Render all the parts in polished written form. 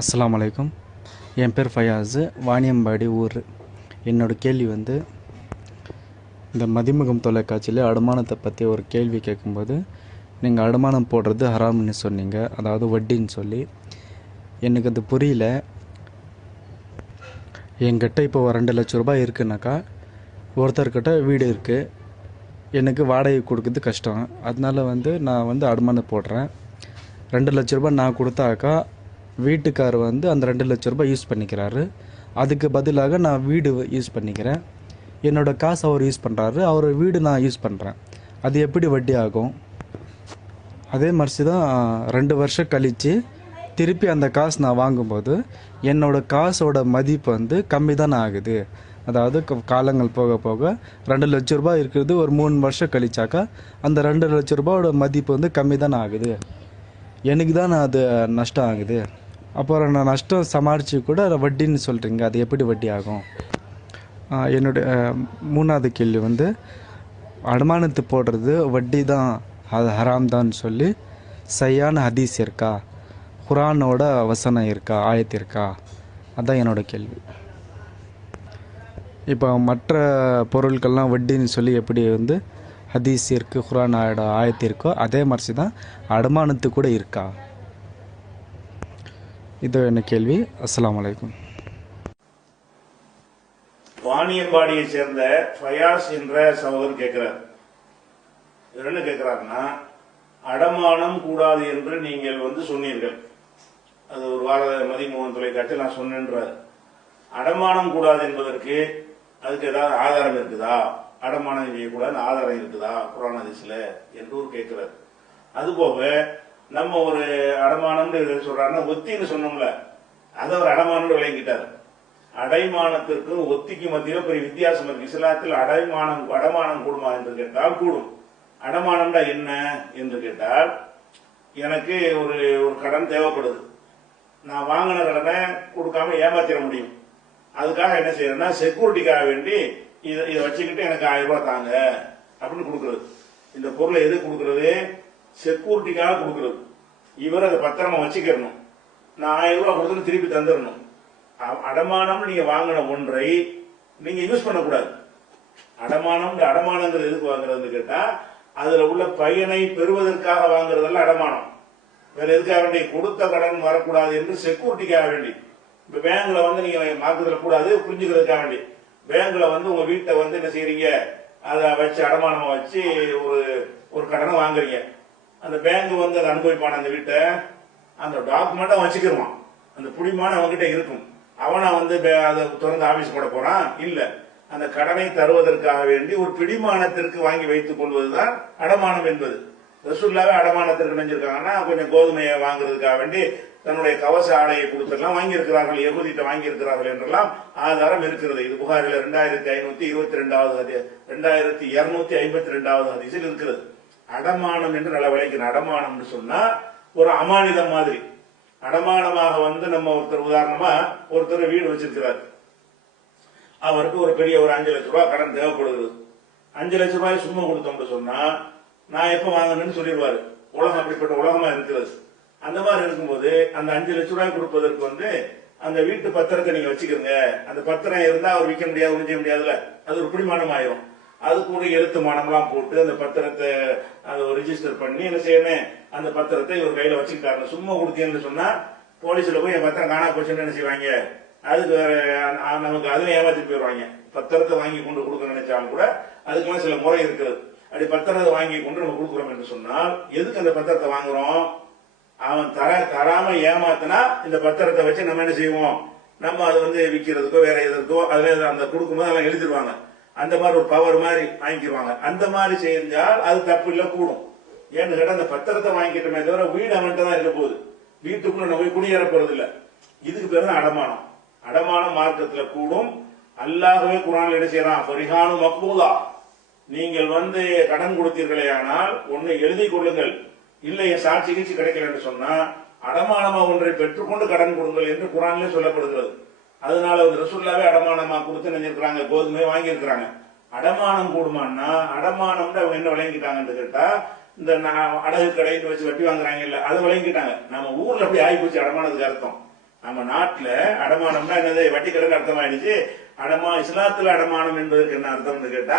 அஸ்ஸலாமு அலைக்கும். என் பேர் ஃபயாஸு, வாணியம்பாடி ஊர். என்னோடய கேள்வி இந்த மதிமுகம் தொலைக்காட்சியில் அடமானத்தை பற்றி ஒரு கேள்வி கேட்கும்போது, நீங்கள் அடமானம் போடுறது ஹராம்னு சொன்னீங்க, அதாவது வட்டின்னு சொல்லி. எனக்கு அது புரியல. என்கிட்ட இப்போ 2 லட்ச ரூபாய் இருக்குனாக்கா, ஒருத்தர்கிட்ட வீடு இருக்குது, எனக்கு வாடகை கொடுக்குறது கஷ்டம். அதனால நான் அடமானம் போடுறேன். 2 லட்ச ரூபாய் நான் கொடுத்தாக்கா, வீட்டுக்கார் அந்த 2 லட்ச ரூபாய் யூஸ் பண்ணிக்கிறாரு. அதுக்கு பதிலாக நான் வீடு யூஸ் பண்ணிக்கிறேன். என்னோடய காசு அவர் யூஸ் பண்ணுறாரு, அவர் வீடு நான் யூஸ் பண்ணுறேன். அது எப்படி வட்டி ஆகும்? அதே மாதிரி தான் 2 வருஷம் கழித்து திருப்பி அந்த காசு நான் வாங்கும்போது என்னோடய காசோட மதிப்பு கம்மி தானே ஆகுது. அதாவது காலங்கள் போக போக 2 லட்ச ரூபாய் இருக்கிறது ஒரு 3 வருஷம் கழிச்சாக்கா அந்த 2 லட்ச ரூபாயோட மதிப்பு கம்மி தானே ஆகுது. எனக்கு தான் அது நஷ்டம் ஆகுது. அப்புறம் நான் நஷ்டம் சமாளித்து கூட வட்டின்னு சொல்கிறீங்க, அது எப்படி வட்டி ஆகும்? என்னுடைய 3வது கேள்வி அடமானத்து போடுறது வட்டி தான், அது ஹராம் தான் சொல்லி சரியான ஹதீஸ் இருக்கா? குரானோட வசனம் இருக்கா, ஆயத்து இருக்கா? அதுதான் என்னோடய கேள்வி. இப்போ மற்ற பொருட்கள்லாம் வட்டின்னு சொல்லி எப்படி ஹதீஸ் இருக்குது, குரானோட ஆயத்து இருக்கோ, அதே மாதிரி தான் அடமானத்து கூட இருக்கா? இது என்ன கேள்வி. அஸ்ஸலாமு அலைக்கும். வாணியம்பாடியை சேர்ந்த ஃபயாஸ் என்ற சகோதரர் கேட்கிறார். என்ன கேட்கிறாருன்னா, அடமானம் கூடாது என்று நீங்கள் சொன்னீர்கள். அது ஒரு வார மதிமுகம் தொலைக்காட்சியில் நான் சொன்னேன்றார். அடமானம் கூடாது என்பதற்கு அதுக்கு ஏதாவது ஆதாரம் இருக்குதா? அடமானம் செய்யக்கூடாது ஆதாரம் இருக்குதா குர்ஆன் ஹதீஸ்ல என்று ஒரு கேட்கிறார். அதுபோக நம்ம ஒரு அடமானம் சொல்றாருன்னா, ஒத்தின்னு சொன்னோம்ல, அதை ஒரு அடமானம் விளங்கிட்டார். அடைமானத்திற்கும் ஒத்திக்கு மத்தியில் பெரிய வித்தியாசம் இருக்கு. இஸ்லாத்தில் அடமானம் கூடுமா என்று கேட்டால் கூடும். அடமானம்டா என்ன என்று கேட்டால், எனக்கு ஒரு கடன் தேவைப்படுது, நான் வாங்கின கடனை கொடுக்காம ஏமாத்திட முடியும். அதுக்காக என்ன செய்யறேன்னா, செக்யூரிட்டிக்காக வேண்டி இதை வச்சுக்கிட்டு எனக்கு 1000 ரூபாய் தாங்க அப்படின்னு கொடுக்கறது. இந்த பொருளை எது கொடுக்கறது? செக்யூரிட்டிக்காக கொடுக்கறது. இவர் அதை பத்திரமா வச்சுக்கணும். நான் 1000 ரூபாய் கொடுத்து திருப்பி தந்துடணும். அடமானம் நீங்க வாங்கின ஒன்றை நீங்க யூஸ் பண்ணக்கூடாது. அடமானங்கிறது எதுக்கு வாங்குறதுன்னு கேட்டா, அதுல உள்ள பயனை பெறுவதற்காக வாங்குறதெல்லாம் அடமானம். வேற எதுக்காக வேண்டி? கொடுத்த கடன் வரக்கூடாது என்று செக்யூரிட்டிக்காக வேண்டி. இப்ப பேங்க்ல நீங்க மார்க்கெட்ல கூடாது புரிஞ்சுக்கிறதுக்காக வேண்டி பேங்க்ல உங்க வீட்டை என்ன செய்யறீங்க, அதை வச்சு அடமானமா வச்சு ஒரு கடனை வாங்குறீங்க. அந்த பேங்க் அதை அனுபவிப்பான அந்த வீட்டை, அந்த டாக்குமெண்ட்டை வச்சுக்கிடுவான். அந்த புடிமான அவன்கிட்ட இருக்கும். அவனை அதை திறந்து ஆபீஸ் போட போறான் இல்ல. அந்த கடனை தருவதற்காக வேண்டி ஒரு பிடிமானத்திற்கு வாங்கி வைத்துக் கொள்வதுதான் அடமானம் என்பது. ரசூலுல்லாஹ் அடமானத்திற்கு நினைஞ்சிருக்காங்கன்னா, கொஞ்சம் கோதுமையை வாங்குறதுக்காக வேண்டி தன்னுடைய கவச ஆடையை கொடுத்தெல்லாம் வாங்கி இருக்கிறார்கள், யகூதிட்ட வாங்கி இருக்கிறார்கள் என்றெல்லாம் ஆதாரம் இருக்கிறது. இது புகாரில 2522வது 2252வது ஹதீஸில் இருக்கிறது. அடமானம் என்று நல்ல விளைக்கணும். அடமானம் சொன்னா ஒரு அமானிதம் மாதிரி. அடமானமாக நம்ம உதாரணமா ஒருத்தர் வீடு வச்சிருக்கிறார். அவருக்கு ஒரு பெரிய 5 லட்ச ரூபாய் கடன் தேவைப்படுகிறது. 5 லட்ச ரூபாய் சும்மா கொடுத்தோம்னு சொன்னா, நான் எப்ப வாங்கணும்னு சொல்லிடுவாரு. உலகம் அப்படிப்பட்ட உலகமா இருக்கிறது. அந்த மாதிரி இருக்கும்போது அந்த 5 லட்ச ரூபாய் கொடுப்பதற்கு அந்த வீட்டு பத்திரத்தை நீங்க வச்சுக்கிறீங்க. அந்த பத்திரம் இருந்தா அவர் விற்க முடியாது, ஒன்றும் செய்ய முடியாதுல்ல. அது ஒரு பிடிமானம் ஆயிரும். அதுக்கு ஒரு எழுத்து மானம்லாம் போட்டு அந்த பத்திரத்தை ரிஜிஸ்டர் பண்ணி என்ன செய்யணும், அந்த பத்திரத்தை இவர் கையில வச்சுக்கிட்டாரு. சும்மா கொடுத்தீங்கன்னு சொன்னா போலீஸ்ல போய் என் பத்திரம் காணா போச்சுன்னு என்ன செய்வாங்க, அதுக்கு நமக்கு அதுல ஏமாத்தி போயிடுவாங்க. பத்திரத்தை வாங்கி கொண்டு கொடுக்க நினைச்சாலும் கூட அதுக்கெல்லாம் சில முறை இருக்கிறது. அப்படி பத்திரத்தை வாங்கி கொண்டு நம்ம கொடுக்குறோம் என்று சொன்னால், எதுக்கு அந்த பத்திரத்தை வாங்குறோம்? அவன் தராம ஏமாத்தினா இந்த பத்திரத்தை வச்சு நம்ம என்ன செய்வோம், நம்ம அதை விற்கிறதுக்கோ வேற எதற்கோ அதுல அந்த கொடுக்கும்போது அதெல்லாம் எழுதிடுவாங்க. அந்த மாதிரி ஒரு பவர் மாதிரி வாங்கிக்குவாங்க. அந்த மாதிரி செஞ்சால் அது தப்பு இல்ல, கூடும். ஏன்னு கேட்டா, அந்த பத்திரத்தை வாங்கிக்கிட்டோமே தவிர வீடு அவன்கிட்ட தான் இருக்க போகுது. வீட்டுக்குள்ள நம்ம போய் குடியேற போறது இல்ல. இதுக்கு பேர் தான் அடமானம். அடமானம் மார்க்கத்துல கூடும். அல்லாஹ்வே குர்ஆன்ல என்ன செய்யறான், ஃபரிஹானு மக்பூலா, நீங்கள் கடன் கொடுத்தீர்களே ஆனால் ஒன்னு எழுதி கொள்ளுங்கள், இல்ல சாட்சி கீழ்ச்சி கிடைக்கல என்று சொன்னா அடமானமா ஒன்றை பெற்றுக்கொண்டு கடன் கொடுங்கள் என்று குர்ஆன்ல சொல்லப்படுகிறது. அதனால ரசூலுல்லாஹ்வே அடமானமா கொடுத்து நினைக்கிறாங்க, கோதுமை வாங்கி இருக்கிறாங்க. அடமானம் கூடுமான்னா, அடமானம்னு அவங்க என்ன விளங்கிட்டாங்கன்னு கேட்டா, இந்த அடகு கடைன்னு வச்சு வட்டி வாங்குறாங்க இல்ல, அதை விளங்கிட்டாங்க. நம்ம ஊர்ல அப்படி ஆகி போச்சு அடமானதுக்கு அர்த்தம். நம்ம நாட்டுல அடமானம்னா என்னது, வட்டி கடன் அர்த்தம் ஆயிடுச்சு. இஸ்லாத்துல அடமானம் என்பதற்கு என்ன அர்த்தம்னு கேட்டா,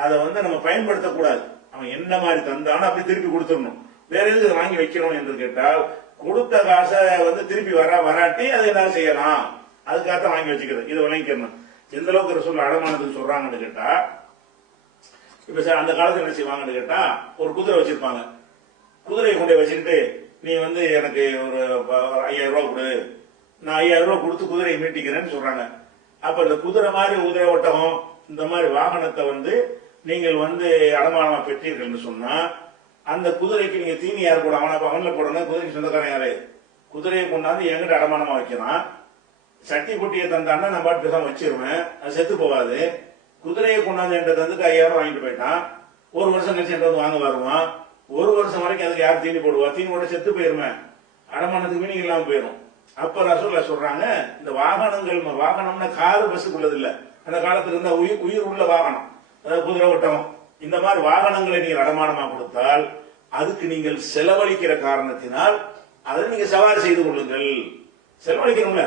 அதை நம்ம பயன்படுத்தக்கூடாது. அவன் என்ன மாதிரி தந்தானோ அப்படி திருப்பி கொடுத்துடணும். வேற எதுக்கு வாங்கி வைக்கணும் என்று கேட்டால், கொடுத்த காசை திருப்பி வராட்டி அதை என்ன செய்யலாம், அதுக்காக வாங்கி வச்சுக்கிறது. இதை விளங்கிக்கணும். எந்த அளவுக்கு ரசூல் அடமானத்துக்கு சொல்றாங்கன்னு கேட்டா, இப்ப அந்த காலத்துல என்ன செய்வாங்கன்னு கேட்டா, ஒரு குதிரை வச்சிருப்பாங்க. குதிரையை கொண்டு வச்சுக்கிட்டு, நீ எனக்கு ஒரு 5000 ரூபாய் கொடு, நான் 5000 ரூபாய் கொடுத்து குதிரையை மீட்டிக்கிறேன்னு சொல்றாங்க. அப்ப இந்த குதிரை மாதிரி குதிரை ஒட்டகம் இந்த மாதிரி வாகனத்தை நீங்கள் அடமானமா பெற்றீர்கள் சொன்னா, அந்த குதிரைக்கு நீங்க தீனி யார் கூட அவன்ல போடணும். குதிரைக்கு சொந்தக்காரன் யாரு? குதிரையை கொண்டாந்து என்கிட்ட அடமானமா வைக்கிறான். சட்டி பொட்டியை தந்தான்னா நான் பாட்டு பேசாம வச்சிருவேன், அது செத்து போகாது. குதிரையை கொண்டாந்து என்கிட்ட தந்துட்டு 5000 வாங்கிட்டு போயிட்டான். ஒரு வருஷம் கழிச்சு என்கிட்ட வாங்க வருவான். ஒரு வருஷம் வரைக்கும் அதுக்கு யார் தீனி போடுவா? தீனி போட செத்து போயிருமே, அடமானத்துக்கு மீனிங் இல்லாம போயிடும். அப்ப ரசூலுல்லாஹ் சொல்றாங்க, இந்த வாகனம்னா காரு பஸ்ஸுக்குள்ளது இல்ல. அந்த காலத்துல இருந்த உயிர் உள்ள வாகனம், அதாவது குதிரை ஒட்டகம், இந்த மாதிரி வாகனங்களை நீங்கள் அடமானமா கொடுத்தால் அதுக்கு நீங்கள் செலவழிக்கிற காரணத்தினால் அதை நீங்க சவாரி செய்து கொள்ளுங்கள். செலவழிக்கணும்ல,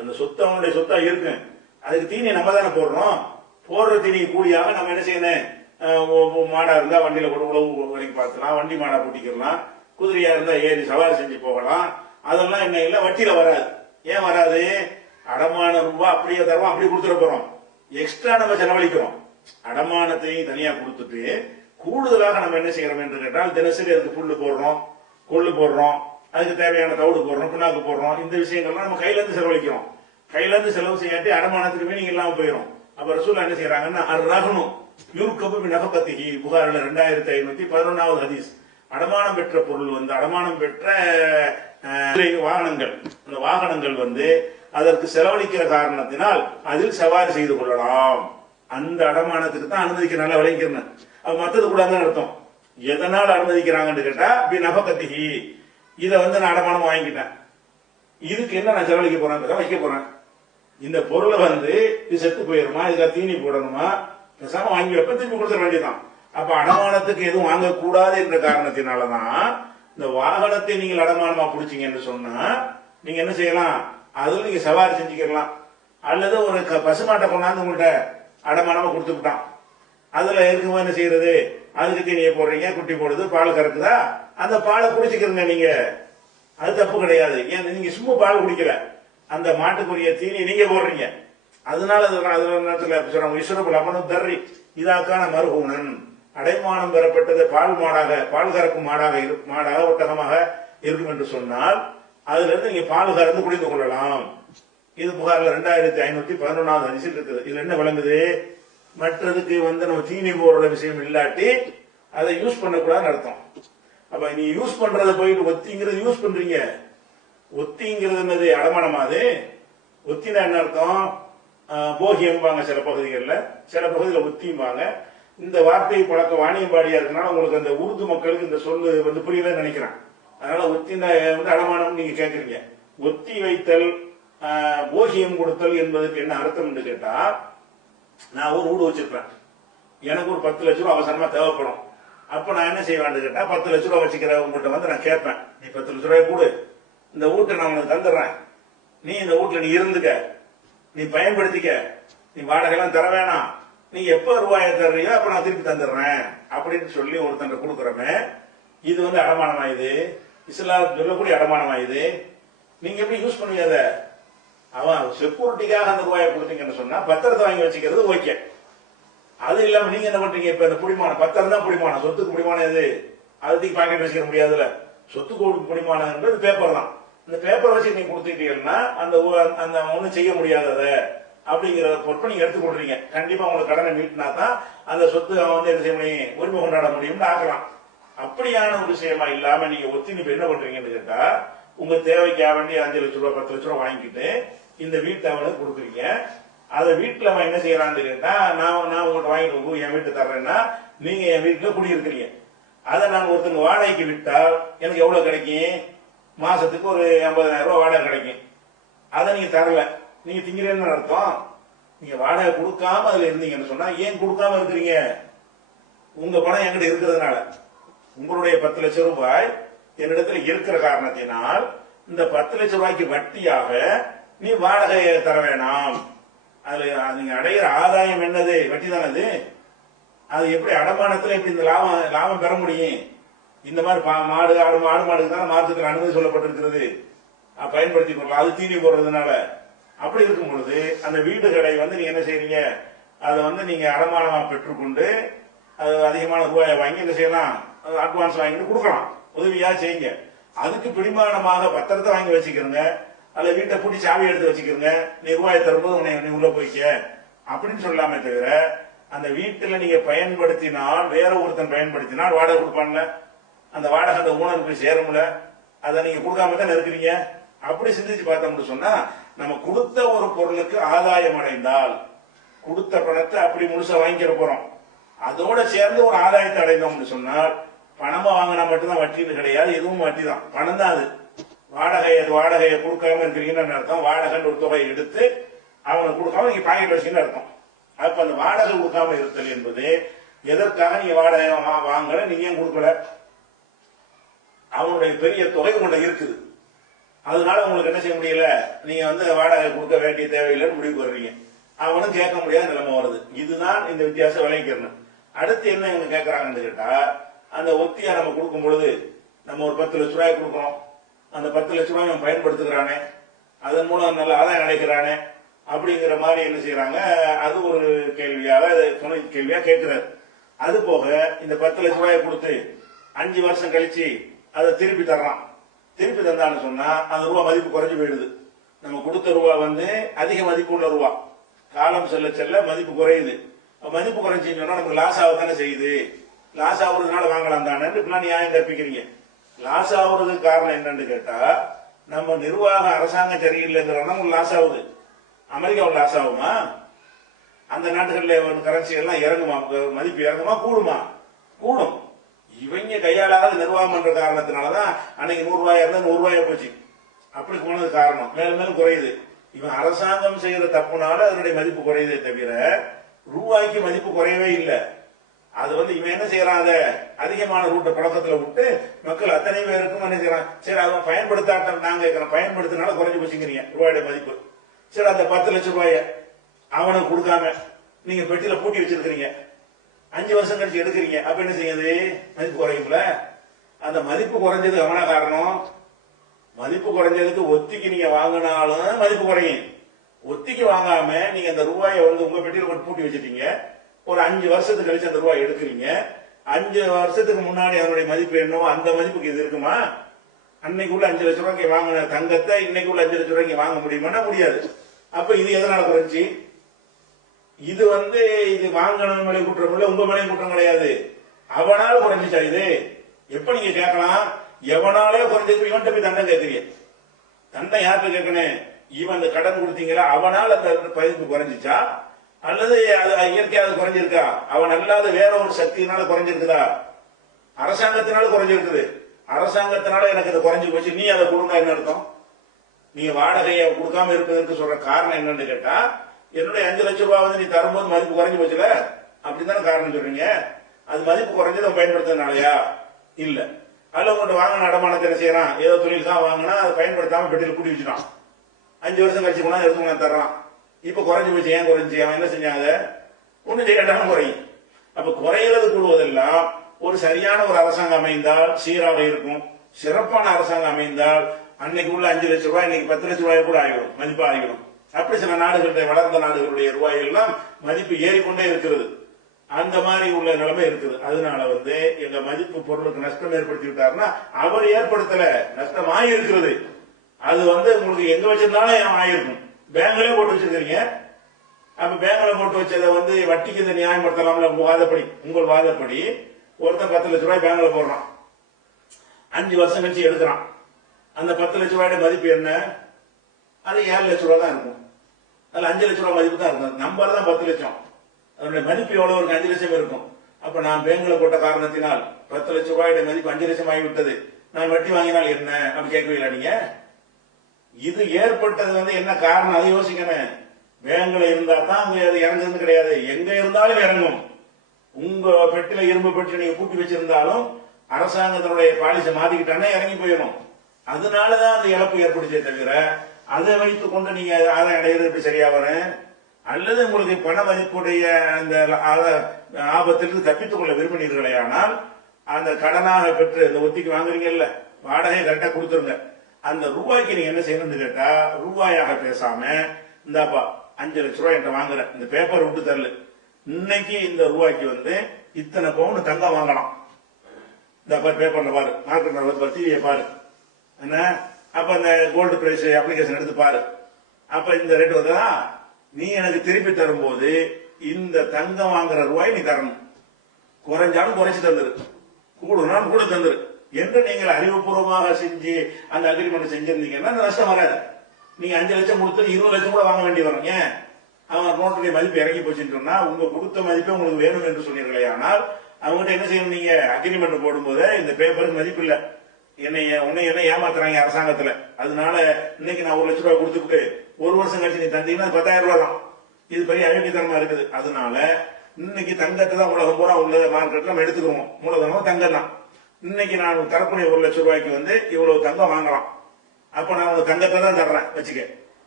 அந்த சொத்தவனுடைய சொத்தா இருக்கு, அதுக்கு தீனி நம்ம தானே போடுறோம். போடுற தீனி கூலியாக நம்ம என்ன செய்யணும்? மாடா இருந்தா வண்டியில கூட உழவு வரைக்கும் பார்த்துலாம், வண்டி மாடா பூட்டிக்கலாம். குதிரையா இருந்தா ஏறி சவாரி செஞ்சு போகலாம். அதெல்லாம் என்ன இல்ல, வட்டியில வராது. ஏன் வராது? அடமான ரூபா அப்படியே தருவோம், அப்படி கொடுத்துட போறோம். எக்ஸ்ட்ரா நம்ம செலவழிக்கிறோம். அடமானத்தையும் தனியா கொடுத்துட்டு கூடுதலாக நம்ம என்ன செய்யறோம் என்று கேட்டால், தினசரி அதுக்கு புல்லு போடுறோம், கொள்ளு போடுறோம், அதுக்கு தேவையான தவிடு போடுறோம், புண்ணாக்கு போடுறோம். இந்த விஷயங்கள்லாம் நம்ம கையில இருந்து செலவழிக்கிறோம். கையில இருந்து செலவு செய்யாட்டி அடமானத்துக்கு மீனிங் இல்லாம போயிடும். அப்ப ரசூலுல்லாஹ் என்ன செய்யறாங்கன்னா, அர்ரஹ்னு யுர்கபு பி நஃபகத்திஹி, புகாரில் 2511வது ஹதீஸ். அடமானம் பெற்ற பொருள் அடமானம் பெற்ற வாகனங்கள், அந்த வாகனங்கள் அதற்கு செலவழிக்கிற காரணத்தினால் அதில் சவாரி செய்து கொள்ளலாம். அந்த அடமானத்துக்கு தான் அனுமதிக்க, நல்லா விளங்கிக்கிறேன். அது மத்தது கூட அர்த்தம். எதனால் அனுமதிக்கிறாங்கன்னு கேட்டா, பி நஃபகத்திஹி, இதை நான் அடமானம் வாங்கிட்டேன், இதுக்கு என்ன நான் செலவழிக்க போறேன், வைக்க போறேன். இந்த பொருளை இது செத்து போயிருமா, இதுல தீனி போடணுமா, பேசாம வாங்கி வைப்ப, திருப்பி கொடுத்துட வேண்டியதான். அப்ப அடமானத்துக்கு எதுவும் வாங்கக்கூடாது என்ற காரணத்தினாலதான் இந்த வாகனத்தை நீங்கள் அடமானமா பிடிச்சீங்கன்னு சொன்னா, நீங்க என்ன செய்யலாம், அதுல நீங்க சவாரி செஞ்சுக்கலாம். அல்லது ஒரு பசுமாட்டை கொண்டாந்து உங்கள்கிட்ட அடமானமா கொடுத்து விட்டான், அதுல இருக்குமா என்ன செய்யறது, அதுக்கு தீனியை போடுறீங்க, குட்டி போடுது, பால் கறக்குதா, அந்த பாலை குடிச்சுக்கிறீங்க நீங்க, அது தப்பு கிடையாது. ஏன் நீங்க சும்மா பால் குடிக்கல, அந்த மாட்டுக்குரிய தீனி நீங்க போடுறீங்க. அதனால தர்றி இதாக்கான மருகூனன், அடைமானம் பெறப்பட்டது பால் மாடாக, பால் கறக்கும் மாடாக ஒட்டகமாக இருக்கும் என்று சொன்னால், அதுல இருந்து நீங்க பால் கறந்து குடிந்து கொள்ளலாம். இது புகார்ல 2511வது ஹதீஸில் இருக்குது. இதுல என்ன விளங்குது, மற்றதுக்கு நம்ம தீனி போடுற விஷயம் இல்லாட்டி அதை யூஸ் பண்ணக்கூடாதுன்னு அர்த்தம். அப்ப நீ யூஸ் பண்றத போயிட்டு ஒத்திங்கிறது யூஸ் பண்றீங்க. ஒத்திங்கிறது என்னது, அடமானமாது. ஒத்தினா என்ன அர்த்தம், போகியம்பாங்க சில பகுதிகளில், சில பகுதியில் ஒத்தியும்பாங்க. இந்த வார்த்தை பழக்க வாணியம்பாடியா இருக்கனால உங்களுக்கு அந்த உருது மக்களுக்கு இந்த சொல்லு புரியலன்னு நினைக்கிறேன். அதனால ஒத்தின அடமானம் நீங்க கேட்கறீங்க. ஒத்தி வைத்தல், போகியம் கொடுத்தல் என்பதற்கு என்ன அர்த்தம் என்று கேட்டா, நான் ஒரு வீடு வச்சிருப்பேன், எனக்கு ஒரு 10 லட்ச ரூபா அவசரமா தேவைப்படும். அப்ப நான் என்ன செய்வேன் கேட்டா, 10 லட்ச ரூபா வச்சுக்கிற உங்கள்கிட்ட நான் கேட்பேன், நீ 10 லட்ச ரூபாய் கொடு, இந்த வீட்டை நான் உனக்கு தந்துடுறேன், நீ இந்த வீட்டுல நீ இருந்துக்க, நீ பயன்படுத்திக்க, நீ வாடகைலாம் தர வேணாம், நீ எப்ப ரூபாயை தர்றியோ அப்ப நான் திருப்பி தந்துடுறேன் அப்படின்னு சொல்லி ஒருத்தன் கொடுக்குறமே, இது அடமானமாயுது, இஸ்லாம் சொல்லக்கூடிய அடமானமாயுது. நீங்க எப்படி யூஸ் பண்ணுவீங்க? அவன் செக்யூரிட்டிக்காக அந்த ரூபாயை கொடுத்தீங்கன்னு சொன்னா பத்திரத்தை வாங்கி வச்சுக்கிறது ஓகே. அது இல்லாம நீங்க என்ன பண்றீங்க, இப்ப இந்த புடிமானம், பத்திரம் தான் புடிமானம், சொத்துக்கு புடிமானம் எது, அதுக்கு பாக்கெட் வச்சுக்க முடியாதுல்ல. சொத்துக்கு புடிமானம் என்பது பேப்பர் தான். இந்த பேப்பர் வச்சு நீங்க கொடுத்துட்டீங்கன்னா அந்த ஒண்ணும் செய்ய முடியாதத அப்படிங்கிற பொறுப்பை நீங்க எடுத்துக்கொள்றீங்க. கண்டிப்பா உங்களுக்கு கடனை மீட்டினா தான் அந்த சொத்து அவன் என்ன செய்ய முடியும், உரிமை கொண்டாட முடியும்னு ஆக்கலாம். அப்படியான ஒரு விஷயமா இல்லாம நீங்க ஒத்தினி என்ன பண்றீங்கன்னு கேட்டா, உங்க தேவைக்காக வேண்டிய 5 லட்ச ரூபாய் 10 லட்ச ரூபாய் வாங்கிட்டு இந்த வீட்டை அவனுக்கு கொடுக்குறீங்க. அதை வீட்டுல அவன் என்ன செய்யறான்னு கேட்டா, நான் உங்கள்கிட்ட வாங்கிட்டு என் வீட்டு தர்றேன்னா நீங்க என் வீட்டுல குடியிருக்கிறீங்க. அதை நான் ஒருத்தங்க வாடகைக்கு விட்டால் எனக்கு எவ்வளவு கிடைக்கும், மாசத்துக்கு ஒரு 50,000 ரூபாய் வாடகை கிடைக்கும். அதை நீங்க தரல, நீங்க திங்கிறேன்னு அர்த்தம். நீங்க வாடகை கொடுக்காம அதுல இருந்தீங்கன்னு சொன்னா, ஏன் கொடுக்காம இருக்கிறீங்க, உங்க பணம் என்கிட்ட இருக்கிறதுனால. உங்களுடைய 10 லட்சம் ரூபாய் என்னிடத்துல இருக்கிற காரணத்தினால் இந்த 10 லட்சம் ரூபாய்க்கு வட்டியாக நீ வாடகையை தர வேணாம். அதுல நீங்க அடைகிற ஆதாயம் என்னது? வட்டி தானே அது. அது எப்படி அடமானத்துல எப்படி இந்த லாபம் பெற முடியும்? இந்த மாதிரி ஆடு மாடுக்கு தான் மார்க்கத்தில் அனுமதி சொல்லப்பட்டிருக்கிறது, பயன்படுத்திக் கொள்ளலாம். அது தீனி போடுறதுனால. அப்படி இருக்கும் பொழுது அந்த வீடுகளை நீங்க என்ன செய்றீங்க, அதை நீங்க அடமானமா பெற்றுக்கொண்டு அது அதிகமான ரூபாயை வாங்கி என்ன செய்யலாம், அட்வான்ஸ் வாங்கிட்டு கொடுக்கலாம், உதவியா செய்யுங்க. அதுக்கு பிடிமானமாக பத்திரத்தை வாங்கி வச்சுக்கிறங்க, அல்ல வீட்டை பூட்டி சாவி எடுத்து வச்சுக்கிறங்க, நீ ரூபாயை தரும்போது உன்னை உள்ள போய்க்க அப்படின்னு சொல்லாமே தவிர, அந்த வீட்டுல நீங்க பயன்படுத்தினால் வேற ஒருத்தன் பயன்படுத்தினால் வாடகை கொடுப்பான்ல, அந்த வாடகை அந்த ஊனருக்கு போய் சேரும்ல, அதை நீங்க கொடுக்காம தான் இருக்கிறீங்க. அப்படி சிந்திச்சு பார்த்தோம்னு சொன்னா, நம்ம கொடுத்த ஒரு பொருளுக்கு ஆதாயம் அடைந்தால் கொடுத்த பணத்தை அப்படி முழுசா வாங்கிக்கிற போறோம், அதோட சேர்ந்து ஒரு ஆதாயத்தை அடைந்தோம்னு சொன்னால், பணமா வாங்கினா மட்டும்தான் வட்டின்னு கிடையாது, எதுவும் வட்டி தான், பணம் தான் அது. வாடகையை கொடுக்காம இருக்கிறீங்கன்னு அர்த்தம். வாடகைன்னு ஒரு தொகையை எடுத்து அவனுக்கு கொடுக்காம நீங்க பாக்கெட் வச்சுன்னு அர்த்தம். அப்ப அந்த வாடகை கொடுக்காம இருத்தல் என்பது எதற்காக நீங்க வாடகை வாங்கல, நீங்க ஏன் கொடுக்கல, அவனுடைய பெரிய தொகை உங்கள்ட்ட இருக்குது, அதனால உங்களுக்கு என்ன செய்ய முடியல, நீங்க வாடகை கொடுக்க வேண்டிய தேவையில்லைன்னு முடிவு வர்றீங்க. அவனும் கேட்க முடியாத நிலைமை வருது. இதுதான் இந்த வித்தியாசம் விளைவிக்கணும். அடுத்து என்ன இவங்க கேட்கறாங்கன்னு கேட்டா, அந்த ஒத்தியா நம்ம கொடுக்கும் பொழுது நம்ம ஒரு 10 லட்சம் ரூபாய் கொடுக்கறோம், அந்த 10 லட்சம் ரூபாய் அவன் பயன்படுத்துகிறானே, அதன் மூலம் நல்ல ஆதாயம் அடைக்கிறானே அப்படிங்கிற மாதிரி என்ன செய்யறாங்க, அது ஒரு கேள்வியா கேட்கிறாரு. அது போக இந்த 10 லட்சம் ரூபாய் கொடுத்து 5 வருஷம் கழிச்சு அதை திருப்பி தர்றான். திருப்பி தந்தான்னு சொன்னா அந்த ரூபா மதிப்பு குறைஞ்சு போயிடுது. நம்ம கொடுத்த ரூபா அதிக மதிப்பு உள்ள ரூபா, காலம் செல்ல செல்ல மதிப்பு குறையுது. மதிப்பு குறைஞ்சுன்னு சொன்னா நமக்கு லாஸ் ஆகுதானே செய்யுது. லாஸ் ஆகுறதுனால வாங்கலாம் தானே இப்பெல்லாம் நியாயம் கற்பிக்கிறீங்க. லாஸ் ஆகுறதுக்கு காரணம் என்னன்னு கேட்டா, நம்ம நிர்வாக அரசாங்கம் சரியில்லைங்கிறோம்னா உங்களுக்கு லாஸ் ஆகுது. அமெரிக்காவில் லாஸ் ஆகுமா? அந்த நாட்டுகளில் கரன்சி எல்லாம் இறங்குமா, மதிப்பு இறங்குமா கூடுமா? கூடும். இவங்க கையாளாத நிர்வாகம் பண்ற காரணத்தினாலதான் அன்னைக்கு 100 ரூபாய் இருந்தா 100 ரூபாய் போச்சு. அப்படி போனது காரணம். மேலும் மேலும் குறையுது. இவன் அரசாங்கம் செய்யற தப்புனால அதனுடைய மதிப்பு குறையுதே தவிர ரூபாய்க்கு மதிப்பு குறையவே இல்லை. அது இவன் என்ன செய்யறான், அதை அதிகமான ரூட்டை பழக்கத்துல விட்டு மக்கள் அத்தனை பேருக்கும் என்ன செய்யறான், சரி அவன் பயன்படுத்தாட்டம் நாங்க கேட்கிறோம், பயன்படுத்தினால குறைஞ்சு போச்சுங்கிறீங்க ரூபாயோட மதிப்பு. சரி அந்த 10 லட்சம் ரூபாய அவனுக்கு கொடுக்காம நீங்க பெட்டியில பூட்டி வச்சிருக்கிறீங்க, 5 வருஷம் கழிச்சு எடுக்கிறீங்க, அப்ப என்ன செய்யுது, மதிப்பு குறையும்ல. அந்த மதிப்பு குறைஞ்சது அவனா காரணம். மதிப்பு குறைஞ்சதுக்கு ஒத்திக்கு நீங்க வாங்கினாலும் மதிப்பு குறையும். ஒத்திக்கு வாங்காம நீங்க அந்த ரூபாயை உங்க பெட்டியில கொண்டு பூட்டி வச்சிட்டீங்க, ஒரு 5 வருஷத்துக்கு கழிச்சு அந்த ரூபாய் எடுக்கிறீங்க. 5 வருஷத்துக்கு முன்னாடி அதனுடைய மதிப்பு என்னவோ அந்த மதிப்புக்கு இது இருக்குமா? அன்னைக்கு உள்ள 5 லட்சம் ரூபாய்க்கு வாங்கின தங்கத்தை இன்னைக்கு உள்ள 5 லட்சம் ரூபாய்க்கு வாங்க முடியுமா? முடியாது. அப்ப இது எதனால குறைஞ்சி? இது இது வாங்கின மேலே குற்றம் இல்லை, உங்க மேலே குற்றம் கிடையாது, அவனால குறைஞ்சிச்சா? இது எப்ப நீங்க கேட்கலாம், எவனாலே குறைஞ்சிருக்கு, இவன்கிட்ட போய் தண்டம் கேட்கறீங்க. தண்டம் யார்கிட்ட கேட்கணும்? இவன் அந்த கடன் கொடுத்தீங்களா அவனால அந்த பதிப்பு குறைஞ்சிச்சா, அல்லது அது இயற்கையாக குறைஞ்சிருக்கா, அவன் அல்லாத வேற ஒரு சக்தியினால குறைஞ்சிருக்குதா? அரசாங்கத்தினால குறைஞ்சிருக்குது. அரசாங்கத்தினால எனக்கு அது குறைஞ்சு போச்சு, நீ அதை கொடுங்க என்ன அர்த்தம்? நீங்க வாடகையை கொடுக்காம இருப்பதற்கு சொல்ற காரணம் என்னன்னு கேட்டா, என்னுடைய 5 லட்சம் ரூபாய் நீ தரும்போது மதிப்பு குறைஞ்சு போச்சுல, அப்படித்தானே காரணம் சொல்றீங்க. அது மதிப்பு குறைஞ்சதை பயன்படுத்தினாலயா? இல்ல. அதுல உங்கள்கிட்ட வாங்கின அடமானத்தை என்ன செய்யறான், ஏதோ தொழில் தான் வாங்கினா அதை பயன்படுத்தாம பெட்டியில் கூட்டி வச்சுட்டான், 5 வருஷம் கழிச்சு போனா எடுத்து தர்றான். இப்ப குறைஞ்சு போச்சு, ஏன் குறைஞ்சி? அவன் என்ன செஞ்சாங்க, ஒண்ணு செய்யட்டாலும் குறையும். அப்ப குறைகிறது கூடுவதெல்லாம் ஒரு சரியான ஒரு அரசாங்கம் அமைந்தால் சீராக இருக்கும். சிறப்பான அரசாங்கம் அமைந்தால் அன்னைக்கு உள்ள 5 லட்சம் ரூபாய் இன்னைக்கு 10 லட்சம் ரூபாய் கூட ஆகிடும், மதிப்பு ஆகிடும். அப்படி சில நாடுகளுடைய வளர்ந்த நாடுகளுடைய ரூபாய் எல்லாம் மதிப்பு ஏறிக்கொண்டே இருக்கிறது. அந்த மாதிரி உள்ள நிலைமை இருக்குது. அதனால எங்க மதிப்பு பொருளுக்கு நஷ்டம் ஏற்படுத்தி விட்டாருன்னா அவர் ஏற்படுத்தல, நஷ்டமாயி இருக்கிறது. அது உங்களுக்கு எங்க வச்சிருந்தாலும் ஆயிருக்கும். பேங்க்லயே போட்டு வச்சிருக்கீங்க, அப்ப பேங்க்ல போட்டு வச்சதை வட்டிக்கு இந்த நியாயப்படுத்தலாம்ல. உங்கள் வாதப்படி ஒருத்தன் 10 லட்சம் ரூபாய் பேங்க்ல போடுறான், 5 வருஷம் கழிச்சு எடுக்கிறான். அந்த 10 லட்சம் ரூபாயோட மதிப்பு என்ன? அது 7 லட்சம் ரூபாய் தான் இருக்கும். அதுல 5 லட்சம் ரூபாய் மதிப்பு தான் இருக்கும். நம்பர் தான் 10 லட்சம், அதனுடைய மதிப்பு எவ்வளவு இருக்கும்? 5 லட்சம் இருக்கும். அப்ப நான் பேங்க்ல போட்ட காரணத்தினால் 10 லட்சம் ரூபாயோட மதிப்பு 5 லட்சம் ஆகிவிட்டது, நான் வட்டி வாங்கினால் என்ன அப்படி கேட்கவில்லை நீங்க. இது ஏற்பட்டது என்ன காரணம், அதை யோசிக்கணும். பேங்க்ல இருந்தா தான் அங்க இறங்குறது கிடையாது, எங்க இருந்தாலும் இறங்கும். உங்க பெட்டில இரும்பு பெட்டி நீங்க பூட்டி வச்சிருந்தாலும் அரசாங்கத்தினுடைய பாலிசி மாத்திக்கிட்டானே இறங்கி போயிடும். அதனாலதான் அந்த இழப்பு ஏற்படுச்சே தவிர அதை வைத்துக் கொண்டு நீங்க ஆதாயம் அடைகிறது எப்படி சரியா வரும்? அல்லது உங்களுக்கு பண மதிப்புடைய அந்த ஆபத்திலிருந்து தப்பித்துக் கொள்ள விரும்பினீர்களே ஆனால் அந்த கடனாக பெற்று இந்த ஒத்திக்கு வாங்குறீங்கல்ல, வாடகை கரெக்டா கொடுத்துருங்க. அந்த ரூபாய்க்கு நீங்க என்ன செய்யணும்னு கேட்டா, ரூபாயாக பேசாம இந்தாப்பா 5 லட்சம் ரூபாய் என்கிட்ட வாங்குறேன், இந்த பேப்பர் விட்டு தரல, இன்னைக்கு இந்த ரூபாய்க்கு வந்து இத்தனை பவுன் தங்கம் வாங்கலாம், இந்த பேப்பர்ல பாரு, மார்க்கெட்ல டிவியை பாரு என்ன, அப்ப அந்த கோல்டு பிரைஸ் அப்ளிகேஷன் எடுத்து பாரு, அப்ப இந்த ரேட் வந்தா நீ எனக்கு திருப்பி தரும்போது இந்த தங்கம் வாங்குற ரூபாய் நீ தரணும், குறைஞ்சாலும் குறைச்சு தந்துரு, கூடுனாலும் கூட தந்துரு என்று நீங்கள் அறிவுபூர்வமாக செஞ்சு அந்த அக்ரிமெண்ட் செஞ்சிருந்தீங்கன்னா நஷ்டம் வராது. நீங்க 5 லட்சம் கொடுத்து 20 லட்சம் கூட வாங்க வேண்டி வரும். ஏன்? அவன் நோட்டுடைய மதிப்பு இறங்கி போச்சுன்னு சொன்னா உங்க கொடுத்த மதிப்பே உங்களுக்கு வேணும் என்று சொன்னீர்களே, ஆனால் அவங்ககிட்ட என்ன செய்யணும், நீங்க அக்ரிமெண்ட் போடும்போது இந்த பேப்பருக்கு மதிப்பு இல்ல, உன்னை ஏமாத்துறாங்க அரசாங்கத்துல, அதனால இன்னைக்கு நான் 1 லட்சம் ரூபாய் கொடுத்துட்டு 1 வருஷம் கழிச்சு நீ தந்தீங்கன்னா 10,000 ரூபாய் தான். இது பெரிய அயோக்கியத்தனமா இருக்குது. அதனால இன்னைக்கு தங்கத்தை தான் உலகம் பூரா உள்ள மார்க்கெட்ல நம்ம எடுத்துக்கிறோம், மூலதனம் தங்கம் தான். இன்னைக்கு நான் தரக்கூடிய 1 லட்சம் ரூபாய்க்கு வந்து இவ்வளவு தங்கம் வாங்கலாம், அப்ப நான் உனக்கு தங்கத்தை தான் தர்றேன் வச்சுக்க,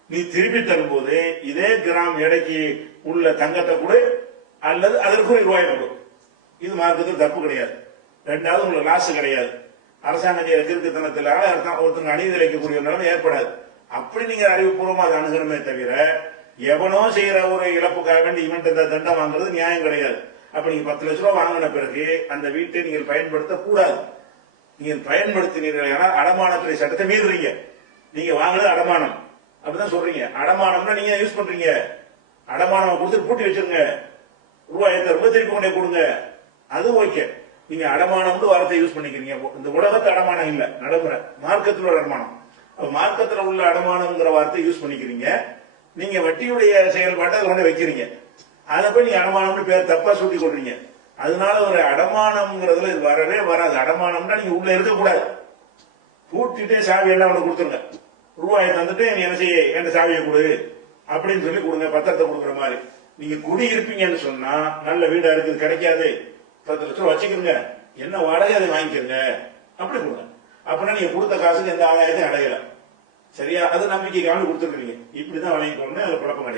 நீ திருப்பி தரும்போது இதே கிராம் எடைக்கு உள்ள தங்கத்தை கொடு அல்லது அதற்கு ரூபாய் கொடு. இது மார்க்கத்தில் தப்பு கிடையாது. ரெண்டாவது உங்களுக்கு லாஸ் கிடையாது. அரசாங்க திருத்தனத்தினால ஒருத்தங்க அநீதி இழைக்கக்கூடிய நிலைமை ஏற்படாது. அப்படி நீங்க அறிவுபூர்வமா அதை அணுகணுமே தவிர எவனோ செய்யற ஒரு இழப்புக்காக வேண்டி இவன் தண்டம் வாங்குறது நியாயம் கிடையாது. அப்ப நீங்க 10 லட்சம் ரூபாய் வாங்கின பிறகு அந்த வீட்டை நீங்கள் பயன்படுத்த கூடாது. நீங்கள் பயன்படுத்தினீர்கள் ஏன்னா அடமானத்துறை சட்டத்தை மீறுறீங்க. நீங்க வாங்குறது அடமானம் அப்படிதான் சொல்றீங்க. அடமானம்னா நீங்க யூஸ் பண்றீங்க, அடமானம் கொடுத்து பூட்டி வச்சிருங்க, ரூபாய் தரும்போது திருப்பி கொண்டே கொடுங்க, அது ஓகே. நீங்க அடமானம்னு வார்த்தை யூஸ் பண்ணிக்கிறீங்க. இந்த உலகத்து அடமானம் இல்ல, நடைமுறை மார்க்கத்தில் உள்ள அடமானம். மார்க்கத்தில் உள்ள அடமானம்ங்கிற வார்த்தை யூஸ் பண்ணிக்கிறீங்க. நீங்க வட்டியுடைய செயல்பாட்டை அதை கொண்டு வைக்கிறீங்க, அதை போய் நீங்க அடமானம்னு பேர் தப்பா சுட்டி கொள்றீங்க. அதனால ஒரு அடமானம்ங்கிறதுல இது வரவே வராது. அடமானம்னா நீங்க உள்ள இருக்கக்கூடாது, பூட்டிட்டே சாவி எல்லாம் அவனுக்கு கொடுத்துருங்க, ரூபாயை தந்துட்டு நீ என்ன செய்ய என் சாவியை கொடு அப்படின்னு சொல்லி கொடுங்க, பத்திரத்தை கொடுக்குற மாதிரி. நீங்க குடி இருப்பீங்கன்னு சொன்னா நல்ல வீடா இருக்குது கிடைக்காது, 10 லட்சம் ரூபாய் வச்சுக்கிறங்க, என்ன வாடகை அதை வாங்கிக்கிறங்க அப்படி கொடுங்க. அப்படின்னா நீங்க கொடுத்த காசுக்கு எந்த ஆதாயத்தையும் அடையல, சரியா? அது நம்பிக்கைக்காக கொடுத்துருக்கீங்க. இப்படிதான் வழங்கிக்கொண்டு அதுல குழப்பம் கிடையாது.